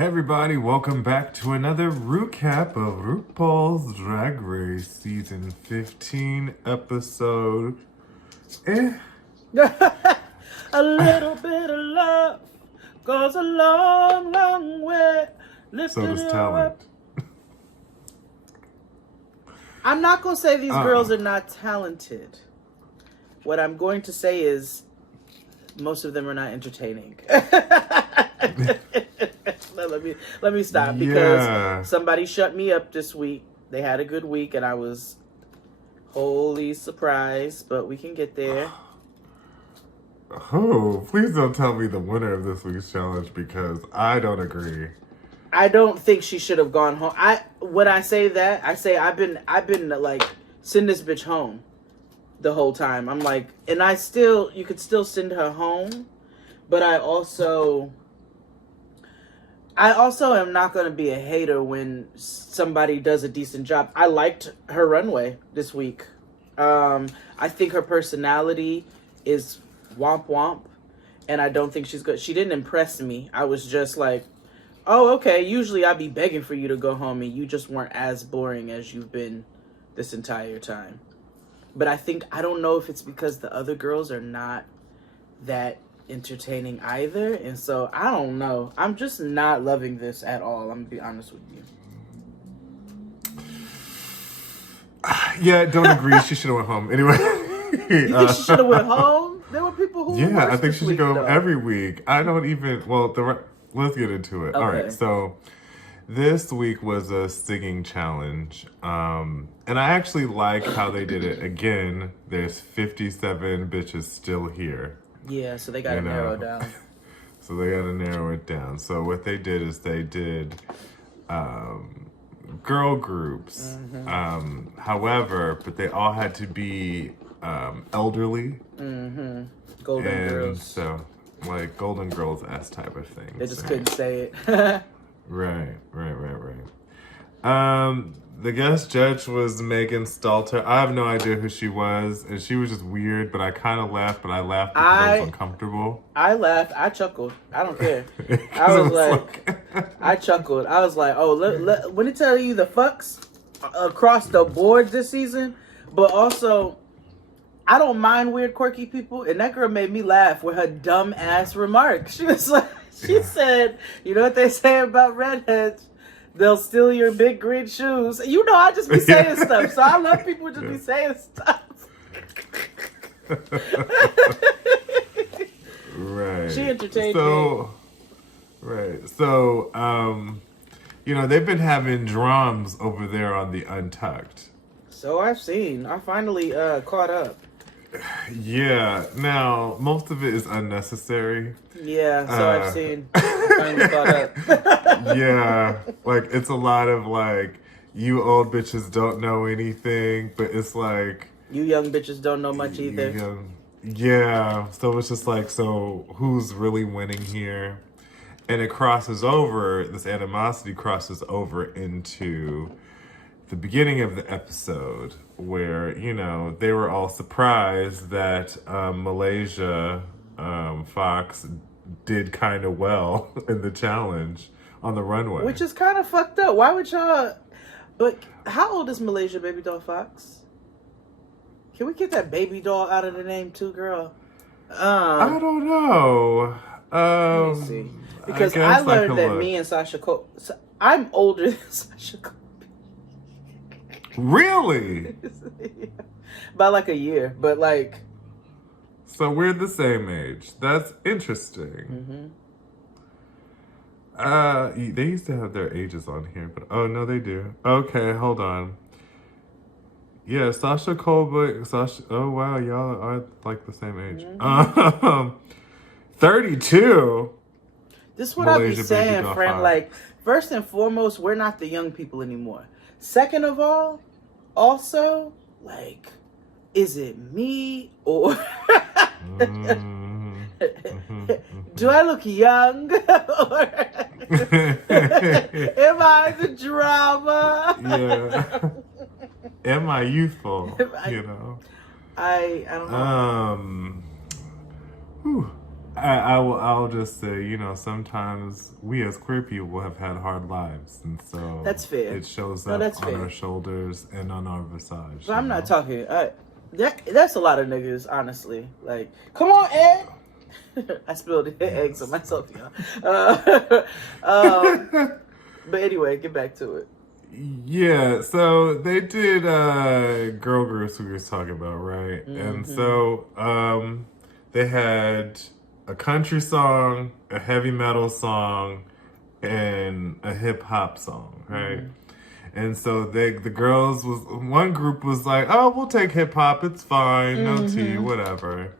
Hey everybody, welcome back to another recap of RuPaul's Drag Race Season 15 episode. A little bit of love goes a long, long way. So does talent. I'm not going to say these girls are not talented. What I'm going to say is most of them are not entertaining. Let me stop because somebody shut me up this week. They had a good week and I was wholly surprised, but we can get there. Oh, please don't tell me the winner of this week's challenge because I don't agree. I don't think she should have gone home. When I say that, I say I've been like, send this bitch home the whole time. I'm like, and you could still send her home, but I also am not going to be a hater when somebody does a decent job. I liked her runway this week. I think her personality is womp womp, and I don't think she's good. She didn't impress me. I was just like, oh, okay, usually I'd be begging for you to go home, and you just weren't as boring as you've been this entire time. But I don't know if it's because the other girls are not that entertaining either, and so I don't know. I'm just not loving this at all. I'm gonna be honest with you. Yeah, don't agree. She should have went home. Anyway. You think she should have went home? There were people who Yeah, I think she should go though. every week. I don't even, let's get into it. Okay. All right, so this week was a singing challenge. And I actually like how they did it. Again, there's 57 bitches still here. Yeah, so they got to narrow it down. So they got to narrow it down. So what they did is they did girl groups. Mm-hmm. However, but they all had to be elderly. Mm-hmm. Golden girls. So, like Golden Girls-esque type of thing. They just couldn't say it. Right. The guest judge was Megan Stalter. I have no idea who she was, and she was just weird, but I kind of laughed, but I laughed because I was uncomfortable. I laughed. I chuckled. I don't care. I was like, I chuckled. I was like, oh, let me tell you the fucks across the board this season, but also, I don't mind weird, quirky people, and that girl made me laugh with her dumb ass remarks. She was like, she said, you know what they say about redheads? They'll steal your big green shoes. You know, I just be saying stuff, so I love people who just be saying stuff. Right. She entertained me. Right. So, they've been having drums over there on the Untucked. So I've seen. I finally caught up. Yeah. Now, most of it is unnecessary. Yeah, so I've seen. I finally caught up. Yeah. Like, it's a lot of, like, you old bitches don't know anything, but it's like... You young bitches don't know much either. Yeah. So it's just like, so who's really winning here? And it crosses over, this animosity crosses over into the beginning of the episode where, they were all surprised that Malaysia Fox did kind of well in the challenge on the runway. Which is kind of fucked up. Why would y'all... But how old is Malaysia Baby Doll Fox? Can we get that baby doll out of the name too, girl? I don't know. Let me see. Because I learned that me and Sasha Cole... I'm older than Sasha Cole. Really? By like a year, but like... So we're the same age. That's interesting. Mm-hmm. They used to have their ages on here, but oh no, they do. Okay, hold on. Yeah, Sasha Colbert, oh wow, y'all are like the same age. 32. This is what I be saying, friend. Like, first and foremost, we're not the young people anymore. Second of all, also, like, is it me or do I look young? Or am I the drama? Yeah. Am I youthful? I don't know. I don't know. I'll just say, you know, sometimes we as queer people have had hard lives, and so That's fair. it shows No, up that's on fair. our shoulders and on our visage. But I'm not know? talking. That's a lot of niggas, honestly. Like, come on, Ed. I spilled eggs on myself, y'all. But anyway, get back to it. Yeah, so they did girl groups we were talking about, right? And so they had a country song, a heavy metal song, and a hip hop song, right? And so the girls was one group was like, oh, we'll take hip hop, it's fine, no tea, whatever.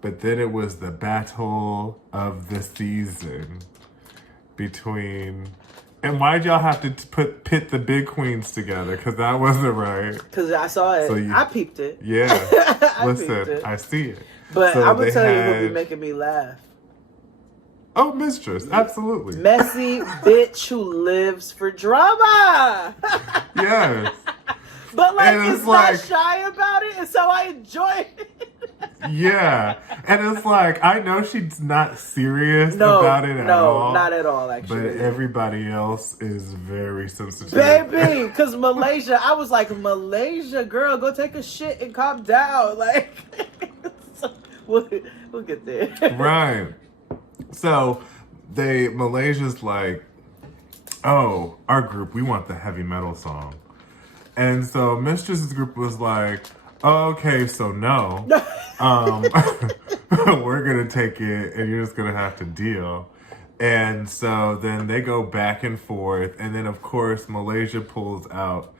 But then it was the battle of the season between. And why'd y'all have to pit the big queens together? Because that wasn't right. Because I saw it. So I peeped it. Yeah. I Listen, peeped it. I see it. But so I would tell you had... who be making me laugh. Oh, Mistress. Absolutely. Messy bitch who lives for drama. Yes. But like, and it's not shy about it, and so I enjoy it. Yeah. And it's like, I know she's not serious about it at all. No, not at all, actually. But everybody else is very sensitive. Baby, because Malaysia, I was like, Malaysia, girl, go take a shit and calm down. Like, we'll get there. Right. So, Malaysia's like, oh, our group, we want the heavy metal song. And so Mistress's group was like, oh, okay, so no. We're going to take it and you're just going to have to deal. And so then they go back and forth. And then, of course, Malaysia pulls out.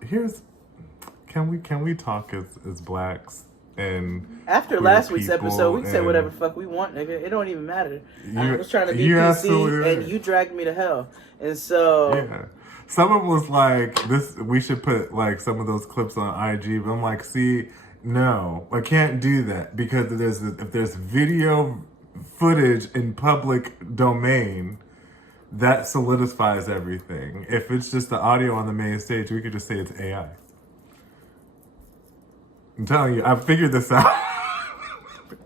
Can we talk as blacks? And after last week's episode, we can say whatever the fuck we want, nigga. It don't even matter. I was trying to be PC, and you dragged me to hell. And so, yeah, someone was like, "This we should put like some of those clips on IG." But I'm like, "See, no, I can't do that because if there's video footage in public domain, that solidifies everything. If it's just the audio on the main stage, we could just say it's AI." I'm telling you, I figured this out.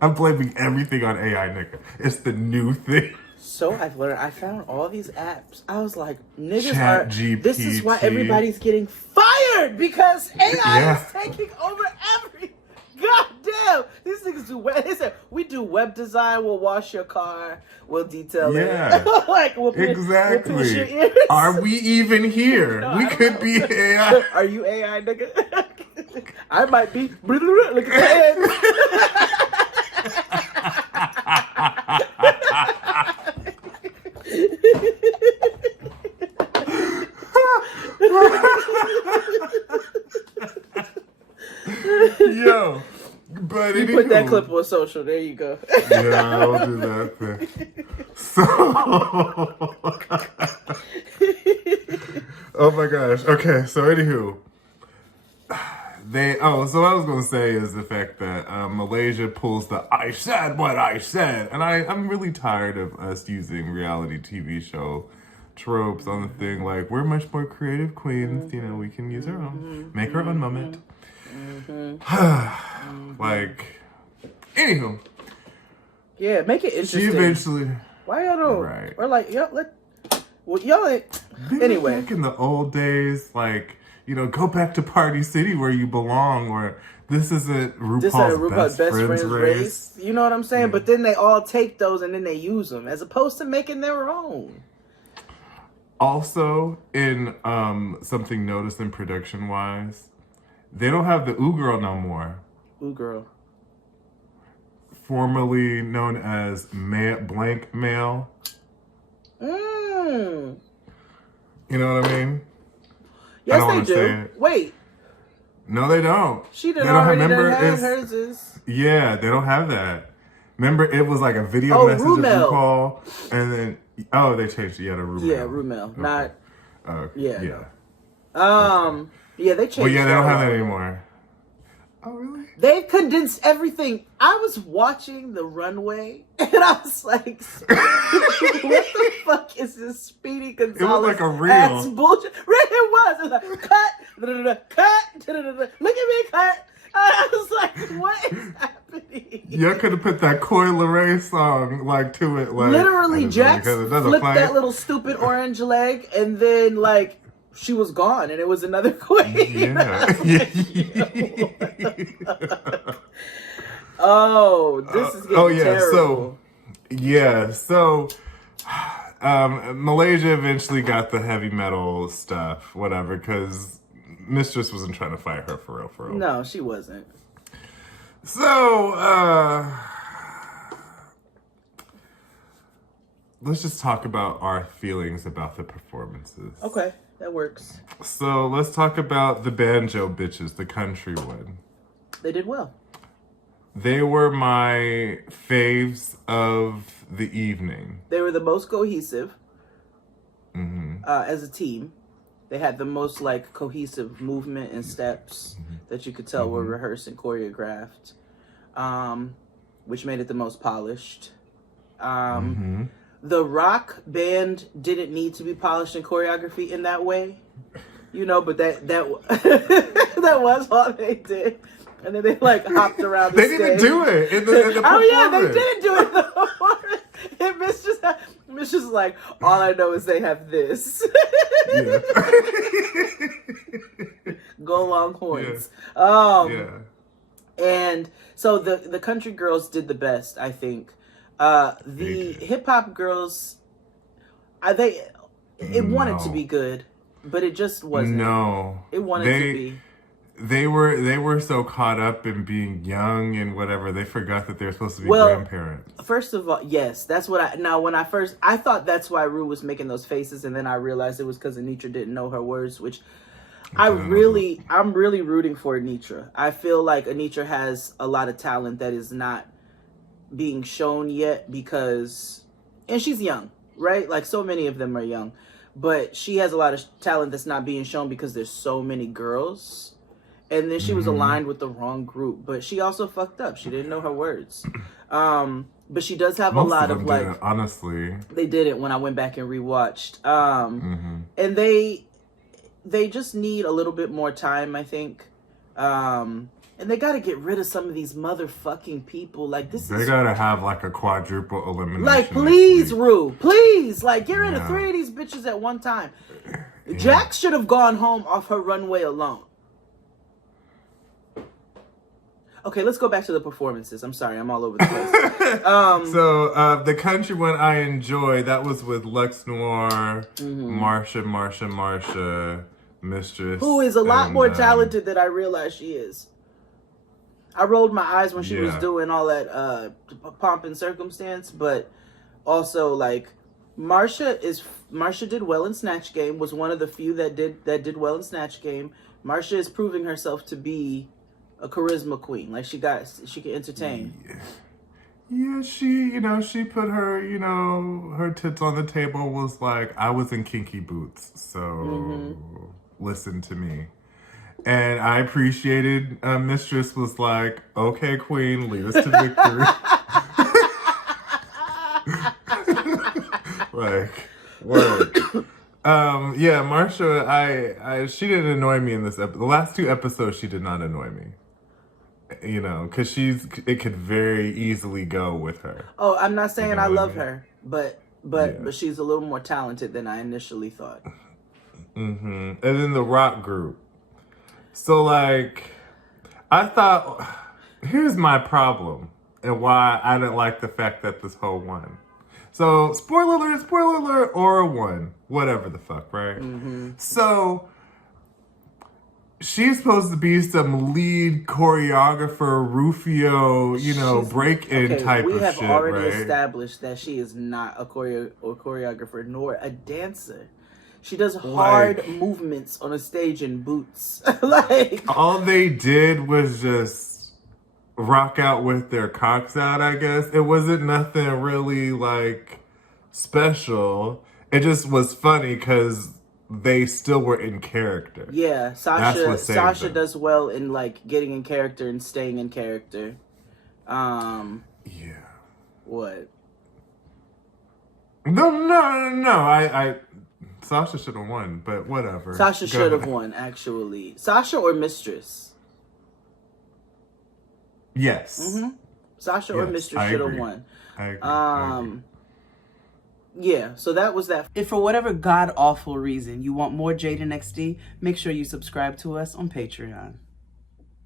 I'm blaming everything on AI, nigga. It's the new thing. So I've learned. I found all these apps. I was like, niggas ChatGPT. This is why everybody's getting fired because AI is taking over every. God damn, these niggas do web. They said we do web design. We'll wash your car. We'll detail it. Like we'll exactly. We'll your ears. Are we even here? No, we could be AI. Are you AI, nigga? I might be. Look at the head. Yo, but you put that clip on social. There you go. Yeah, I'll do that thing. So, oh my gosh. Okay, so anywho, so what I was gonna say is the fact that Malaysia pulls the "I said what I said," and I'm really tired of us using reality TV show tropes on the thing. Like, we're much more creative queens. You know, we can use our own, make our own moment. Like, anywho, yeah, make it interesting. She eventually. Why y'all don't? Right. Or like y'all ain't. Anyway, back in the old days, like, you know, go back to Party City where you belong, or this isn't RuPaul's best friends race. You know what I'm saying? Yeah. But then they all take those and then they use them as opposed to making their own. Also, in something noticed in production wise, they don't have the Ooh Girl no more. Ooh Girl. Formerly known as blank male. Mm. You know what I mean? Yes, they do. Wait. No, they don't. She didn't already have hers. Yeah, they don't have that. Remember, it was like a video message of RuPaul, and then they changed it. Yeah, to RuMel. Yeah, RuMel. Okay. Not. Yeah. Yeah. No. Yeah, they changed. Well, yeah, they don't have that anymore. Oh, really? They've condensed everything. I was watching the runway, and I was like, what the fuck is this Speedy Gonzalez? It was like a reel. Bullshit. It was. It was like, cut, cut, look at me, cut. I was like, what is happening? You could have put that Coi Leray song like to it, like Literally, Jax really flipped that little stupid orange leg, and then like she was gone, and it was another queen. Yeah. Oh, this is getting terrible. So Malaysia eventually got the heavy metal stuff, whatever, because Mistress wasn't trying to fight her for real. No, she wasn't. So, let's just talk about our feelings about the performances. Okay, that works. So, let's talk about the banjo bitches, the country one. They did well. They were my faves of the evening. They were the most cohesive as a team. They had the most like cohesive movement and steps that you could tell were rehearsed and choreographed, which made it the most polished. The rock band didn't need to be polished in choreography in that way, but that that was all they did. And then they like hopped around the stage. They didn't do it in the performance. Oh yeah, they didn't do it in the performance. And Miss just like, all I know is they have this. Yeah. Go Longhorns. Yeah. And so the country girls did the best, I think. The hip hop girls, it wanted to be good, but it just wasn't. No, it wanted to be. They were so caught up in being young and whatever, they forgot that they were supposed to be grandparents. First of all, yes, that's what I thought that's why Rue was making those faces, and then I realized it was because Anitra didn't know her words, which I'm really rooting for Anitra. I feel like Anitra has a lot of talent that is not being shown yet and she's young, right? Like so many of them are young, but she has a lot of talent that's not being shown because there's so many girls. And then she was aligned with the wrong group, but she also fucked up. She didn't know her words. But she does have Most a lot of of didn't, honestly. They didn't when I went back and rewatched. And they just need a little bit more time, I think. And they got to get rid of some of these motherfucking people. Like they got to have like a quadruple elimination. Like, please, Rue, please, like get rid of 3 of these bitches at one time. Yeah. Jax should have gone home off her runway alone. Okay, let's go back to the performances. I'm sorry, I'm all over the place. So the country one I enjoyed, that was with Lex Noir, Marsha, Mistress. Who is a lot more talented than I realized she is. I rolled my eyes when she was doing all that pomp and circumstance, but also like Marsha did well in Snatch Game, was one of the few that did well in Snatch Game. Marsha is proving herself to be a charisma queen. Like she can entertain. Yeah, she put her, her tits on the table, was like, I was in kinky boots, so listen to me. And I appreciated Mistress was like, okay, queen, lead us to victory. Like, word. Marsha, she didn't annoy me in this episode. The last 2 episodes, she did not annoy me. Because it could very easily go with her. Oh, I'm not saying I love her, but she's a little more talented than I initially thought. And then the rock group. So like, I thought, here's my problem and why I didn't like the fact that this whole won. So spoiler alert, Aura won, whatever the fuck, right? So she's supposed to be some lead choreographer, Rufio, break-in type of shit, right? We have already established that she is not a choreographer nor a dancer. She does hard movements on a stage in boots. Like all they did was just rock out with their cocks out, I guess. It wasn't nothing really like special. It just was funny because they still were in character. Yeah, Sasha does well in like getting in character and staying in character. What? No. Sasha should have won, but whatever. Sasha should have won, actually. Sasha or Mistress? Yes. Sasha or Yes, Mistress I should have agree. won. I agree. I agree. Yeah, so that was that. If for whatever god awful reason you want more Jade and XD, make sure you subscribe to us on Patreon.